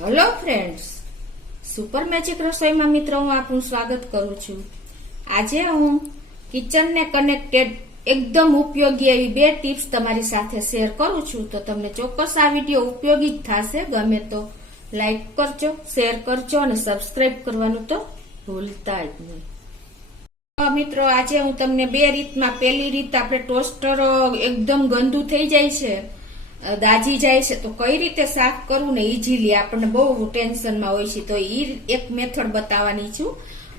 Hello friends, super magic રસોઈમાં મિત્રો હું આપનું સ્વાગત કરું છું। આજે હું કિચનને કનેક્ટેડ એકદમ ઉપયોગી એવી બે ટિપ્સ તમારી સાથે શેર કરું છું। તો તમને ચોક્કસ આ વિડીયો ઉપયોગી જ થશે। ગમે તો લાઈક કરજો, શેર કરજો અને સબસ્ક્રાઇબ કરવાનું તો ભૂલતા જ નહીં। મિત્રો આજે હું તમને બે રીતમાં, પહેલી રીત, આપણે ટોસ્ટર એકદમ ગંદુ થઈ જાય છે, દાજી જાય છે, તો કઈ રીતે સાફ કરવું ને ઈઝીલી, આપણને બહુ ટેન્શનમાં હોય છે, તો એ એક મેથડ બતાવવાની છું।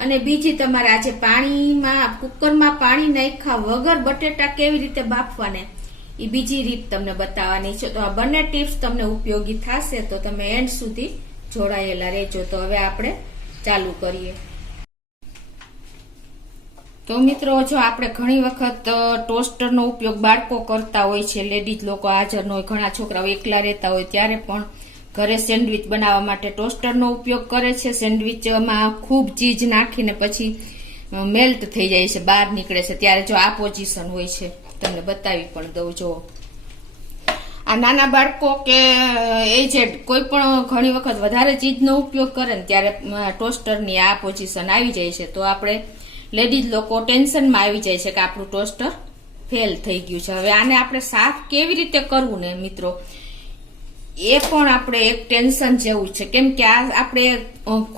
અને બીજી, તમારે આજે પાણીમાં, કુકરમાં પાણી નાખ્યા વગર બટેટા કેવી રીતે બાફવાને, એ બીજી રીત તમને બતાવવાની છે। તો આ બંને ટિપ્સ તમને ઉપયોગી થશે, તો તમે એન્ડ સુધી જોડાયેલા રહેજો। તો હવે આપણે ચાલુ કરીએ। તો મિત્રો, જો આપણે ઘણી વખત ટોસ્ટરનો ઉપયોગ બાળકો કરતા હોય છે, લેડીઝ લોકો હાજર ન હોય, ઘણા છોકરાઓ એકલા રહેતા હોય, ત્યારે પણ ઘરે સેન્ડવિચ બનાવવા માટે ટોસ્ટરનો ઉપયોગ કરે છે। સેન્ડવિચમાં ખૂબ ચીઝ નાખીને પછી મેલ્ટ થઈ જાય છે, બહાર નીકળે છે, ત્યારે જો આ પોઝિશન હોય છે, તમને બતાવી પણ દઉં। જો આ નાના બાળકો કે એજેડ કોઈ પણ ઘણી વખત વધારે ચીજનો ઉપયોગ કરે ને ત્યારે ટોસ્ટરની આ પોઝિશન આવી જાય છે, તો આપણે લેડીઝ લોકો ટેન્શનમાં આવી જાય છે કે આપણું ટોસ્ટર ફેલ થઈ ગયું છે। હવે આને આપણે સાફ કેવી રીતે કરવું ને મિત્રો, એ પણ આપણે એક ટેન્શન જેવું છે, કેમ કે આ આપણે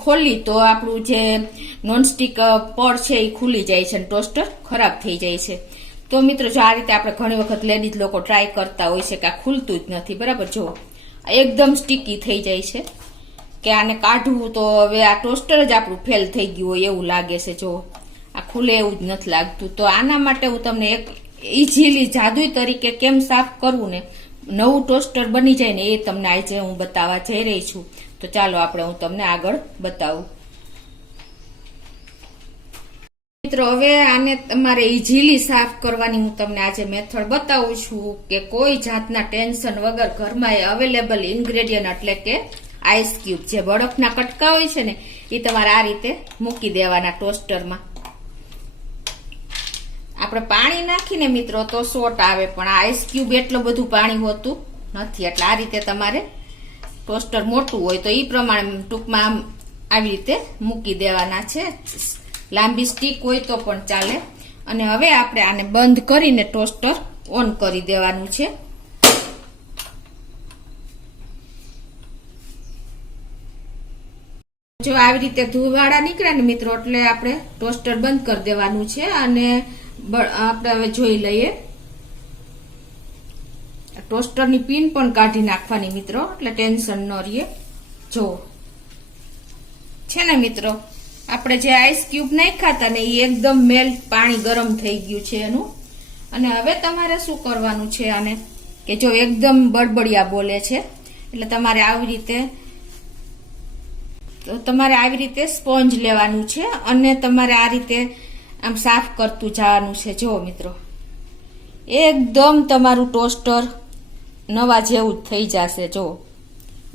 ખોલી તો આપણું જે નોનસ્ટિક પડ છે એ ખુલી જાય છે અને ટોસ્ટર ખરાબ થઈ જાય છે। તો મિત્રો, જો આ રીતે આપણે ઘણી વખત લેડીઝ લોકો ટ્રાય કરતા હોય છે કે આ ખુલતું જ નથી, બરાબર, જો એકદમ સ્ટીકી થઈ જાય છે કે આને કાઢવું તો હવે આ ટોસ્ટર જ આપણું ફેલ થઈ ગયું હોય એવું લાગે છે। જો આ ખુલે એવું જ નથી લાગતું। તો આના માટે હું તમને એક ઈઝીલી જાદુઈ તરીકે કેમ સાફ કરવું ને નવું ટોસ્ટર બની જાય ને, એ તમને આજે હું બતાવવા જઈ રહી છું। તો ચાલો આપણે હું તમને આગળ બતાવું। મિત્રો, હવે આને તમારે ઈઝીલી સાફ કરવાની હું તમને આજે મેથડ બતાવું છું કે કોઈ જાતના ટેન્શન વગર ઘરમાં અવેલેબલ ઇન્ગ્રેડિયન્ટ, એટલે કે આઈસ ક્યુબ, જે બરફના કટકા હોય છે ને, એ તમારે આ રીતે મૂકી દેવાના ટોસ્ટરમાં। આપણે પાણી નાખીને મિત્રો તો શોર્ટ આવે, પણ આઈસ ક્યુબ એટલું બધું પાણી હોતું નથી, એટલે આ રીતે તમારે ટોસ્ટર મોટું હોય તો એ પ્રમાણે ટૂંકમાં આવી રીતે મૂકી દેવાના છે। લાંબી સ્ટીક હોય તો પણ ચાલે। અને હવે આપણે આને બંધ કરીને ટોસ્ટર ઓન કરી દેવાનું છે। જો આવી રીતે ધુવાળા નીકળે ને મિત્રો, એટલે આપણે ટોસ્ટર બંધ કરી દેવાનું છે। અને આપણે હવે જોઈ લઈએ, ટોસ્ટરની પિન પણ કાઢી નાખવાની મિત્રો, એટલે ટેન્શન ન રહીએ। જો છે ને મિત્રો, આપણે જે આઈસ ક્યુબ નાખ્યા હતા ને એ એકદમ મેલ્ટ, પાણી ગરમ થઈ ગયું છે એનું। અને હવે તમારે શું કરવાનું છે આને, કે જો એકદમ બળબડિયા બોલે છે, એટલે તમારે આવી રીતે સ્પોન્જ લેવાનું છે અને તમારે આ રીતે આમ સાફ કરતું જવાનું છે। જો મિત્રો, એકદમ તમારું ટોસ્ટર નવા જેવું જ થઈ જશે। જો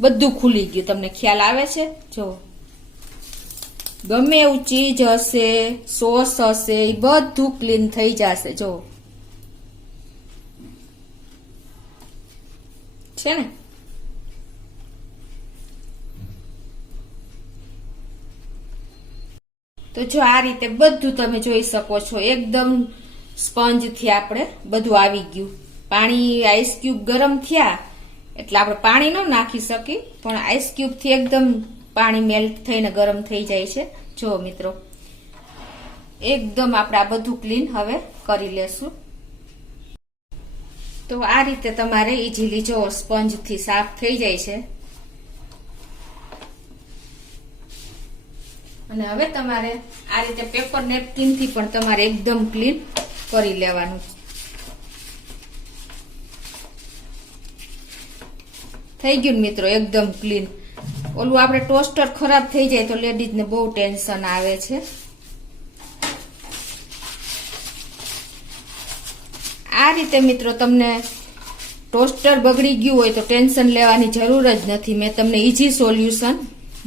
બધું ખુલી ગયું, તમને ખ્યાલ આવે છે? જો ગમે એવું ચીજ હશે, સોસ હશે, એ બધું ક્લીન થઈ જશે। જો છે ને, તો જો આ રીતે બધું તમે જોઈ શકો છો, એકદમ સ્પંજ થી આપણે બધું આવી ગયું। પાણી, આઈસ ક્યુબ ગરમ થયા એટલે આપણે પાણી ન નાખી શકી, પણ આઈસ ક્યુબ થી એકદમ પાણી મેલ્ટ થઈને ગરમ થઈ જાય છે। જો મિત્રો, એકદમ આપણે આ બધું ક્લીન હવે કરી લેશું। તો આ રીતે તમારે ઈઝીલી જો સ્પંજ થી સાફ થઈ જાય છે। અને હવે તમારે આ રીતે પેપર નેપકિન થી પણ તમારે એકદમ ક્લીન કરી લેવાનું। થઈ ગયું મિત્રો, એકદમ ક્લીન। ઓલું આપણે ટોસ્ટર ખરાબ થઈ જાય તો લેડીઝ ને બહુ ટેન્શન આવે છે। આ રીતે મિત્રો, તમને ટોસ્ટર બગડી ગયું હોય તો ટેન્શન લેવાની જરૂર જ નથી। મેં તમને ઈઝી સોલ્યુશન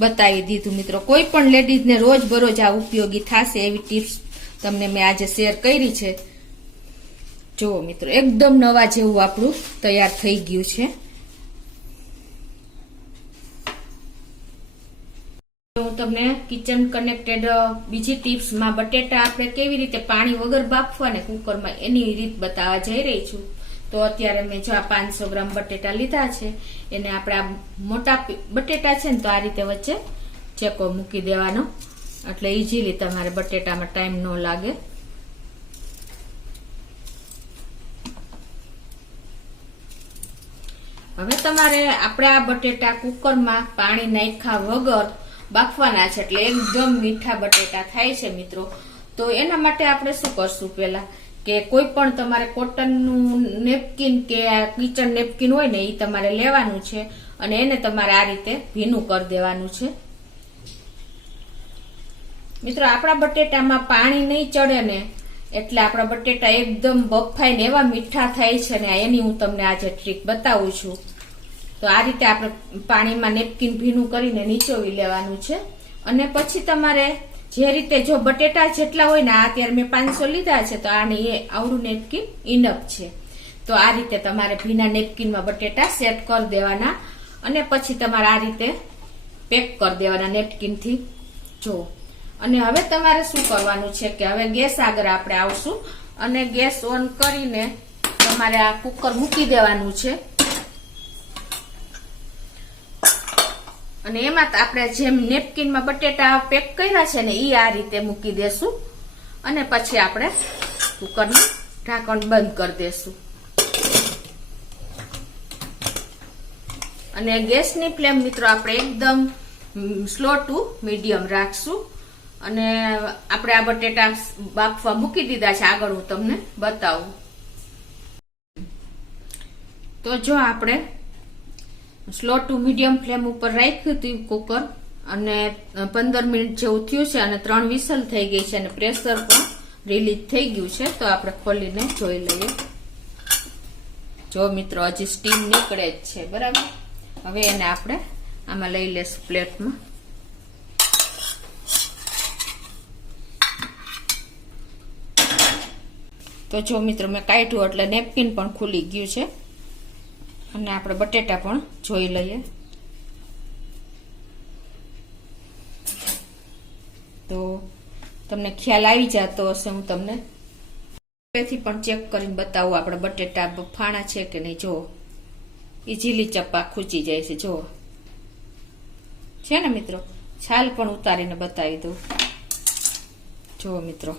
બતાવી દીધું મિત્રો। કોઈ પણ લેડીઝ ને રોજ બરોજ આ ઉપયોગી થશે એવી ટિપ્સ તમને મેં આજે શેર કરી છે। જુઓ મિત્રો, એકદમ નવા જેવું આપણું તૈયાર થઈ ગયું છે। હું તમને કિચન કનેક્ટેડ બીજી ટિપ્સમાં બટેટા આપણે કેવી રીતે પાણી વગર બાફવા ને કુકરમાં એની રીત બતાવવા જઈ રહી છું. તો અત્યારે મેં જો આ 500 ગ્રામ બટેટા લીધા છે, એને આપણે આ મોટા બટેટા છે ને તો આ રીતે વચ્ચે ચેકો મૂકી દેવાનો, એટલે ઈઝીલી તમારે બટેટામાં ટાઈમ ન લાગે. હવે તમારે આપણે આ બટેટા કુકરમાં પાણી નાખ્યા વગર બાફવાના છે, એટલે એકદમ મીઠા બટેટા થાય છે મિત્રો. તો એના માટે આપણે શું કરશું, પેલા કે કોઈ પણ તમારે કોટનનું નેપકિન કે કિચન નેપકિન હોય ને એ તમારે લેવાનું છે અને એને તમારે આ રીતે ભીનું કરી દેવાનું છે. મિત્રો આપણા બટેટામાં પાણી નહીં ચડે ને એટલે આપણા બટેટા એકદમ બફાઈને એવા મીઠા થાય છે ને, એની હું તમને આજે ટ્રીક બતાવું છું. તો આ રીતે આપણે પાણીમાં નેપકિન ભીનું કરીને નીચોવી લેવાનું છે અને પછી તમારે જે રીતે જો બટેટા જેટલા હોય ને, અત્યારે મેં 500 લીધા છે તો આને આવડું નેપકિન ઇનફ છે. તો આ રીતે તમારે ભીના નેપકિનમાં બટેટા સેટ કરી દેવાના અને પછી તમારે આ રીતે પેક કરી દેવાના નેપકિનથી. જો અને હવે તમારે શું કરવાનું છે કે હવે ગેસ આગળ આપણે આવશું અને ગેસ ઓન કરીને તમારે આ કુકર મૂકી દેવાનું છે અને એમાં આપણે જેમ નેપકિનમાં બટેટા પેક કર્યા છે ને એ આ રીતે મૂકી દેશું અને પછી આપણે કુકરનું ઢાંકણ બંધ કરી દેશું અને ગેસની ફ્લેમ મિત્રો આપણે એકદમ સ્લો ટુ મીડિયમ રાખશું. અને આપણે આ બટેટા બાફવા મૂકી દીધા છે, આગળ હું તમને બતાવું. તો જો આપણે સ્લો ટુ મીડિયમ ફ્લેમ ઉપર રાખ્યું હતું કુકર અને 15 મિનિટ જેવું થયું છે અને 3 વિસલ થઈ ગઈ છે અને પ્રેશર પણ રિલીઝ થઈ ગયું છે. તો આપણે ખોલીને જોઈ લઈએ. જો મિત્રો હજી સ્ટીમ નીકળે જ છે, બરાબર. હવે એને આપણે આમાં લઈ લેશું પ્લેટમાં. તો જો મિત્રો મેં કાઢ્યું એટલે નેપકિન પણ ખુલી ગયું છે અને આપણે બટેટા પણ જોઈ લઈએ. તો તમને ખ્યાલ આવી જતો હશે, હું તમને થી પણ ચેક કરીને બતાવું આપણે બટેટા બફાણા છે કે નહીં. જો ઈઝીલી ચપ્પા ખૂંચી જાય છે, જો છે ને મિત્રો. છાલ પણ ઉતારીને બતાવી દઉં. જો મિત્રો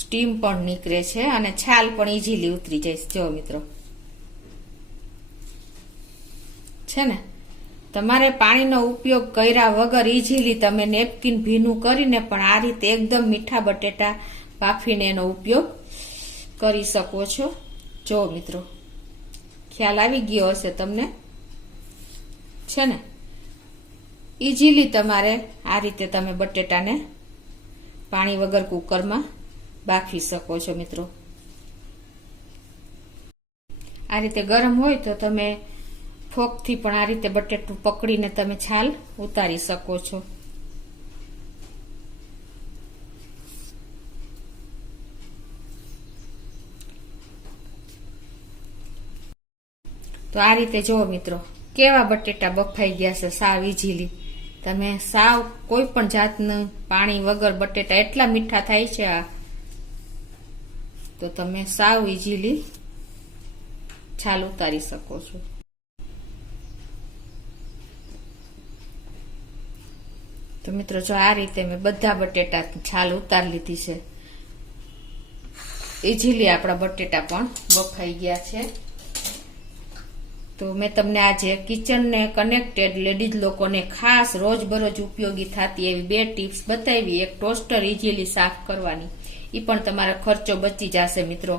સ્ટીમ પણ નીકળે છે અને છાલ પણ ઈઝીલી ઉતરી જાય છે. જો મિત્રો છે ને, તમારે પાણીનો ઉપયોગ કર્યા વગર ઈઝીલી તમે નેપકિન ભીનું કરીને પણ આ રીતે એકદમ મીઠા બટેટા બાફીને એનો ઉપયોગ કરી શકો છો. જો મિત્રો ખ્યાલ આવી ગયો હશે તમને, છે ને. ઈઝીલી તમારે આ રીતે તમે બટેટાને પાણી વગર કુકરમાં બાફી શકો છો મિત્રો. આ રીતે ગરમ હોય તો તમે ફોકથી પણ આ રીતે બટેટું પકડીને તમે છાલ ઉતારી શકો છો. તો આ રીતે જુઓ મિત્રો કેવા બટેટા બફાઈ ગયા છે સાવ ઈઝીલી. તમે સાવ કોઈ પણ જાતનું પાણી વગર બટેટા એટલા મીઠા થાય છે આ, તો તમે સાવ ઈઝીલી છાલ ઉતારી શકો છો. તો મિત્રો જો આ રીતે મેં બધા બટેટા છાલ ઉતારી લીધી છે. ઈઝીલી આપણા બટેટા પણ બફાઈ ગયા છે. તો મેં તમને આજે કિચન ને કનેક્ટેડ લેડીઝ લોકોને ખાસ રોજબરોજ ઉપયોગી થતી એવી 2 ટિપ્સ બતાવી. એક ટોસ્ટર ઈઝીલી સાફ કરવાની, એ પણ તમારો ખર્ચો બચી જશે મિત્રો.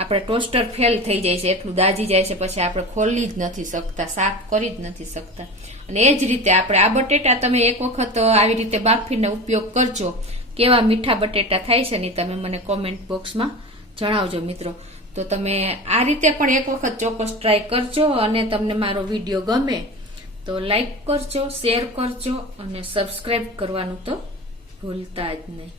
આપણે ટોસ્ટર ફેલ થઈ જાય છે, એટલું દાજી જાય છે, પછી આપણે ખોલી જ નથી શકતા, સાફ કરી જ નથી શકતા. અને એ જ રીતે આપણે આ બટેટા તમે એક વખત આવી રીતે બાફીને ઉપયોગ કરજો. કેવા મીઠા બટેટા થાય છે ને તમે મને કોમેન્ટ બોક્સમાં જણાવજો મિત્રો. તો તમે આ રીતે પણ એક વખત ચોક્કસ ટ્રાય કરજો અને તમને મારો વિડીયો ગમે તો લાઈક કરજો, શેર કરજો અને સબસ્ક્રાઇબ કરવાનું તો ભૂલતા જ નહીં.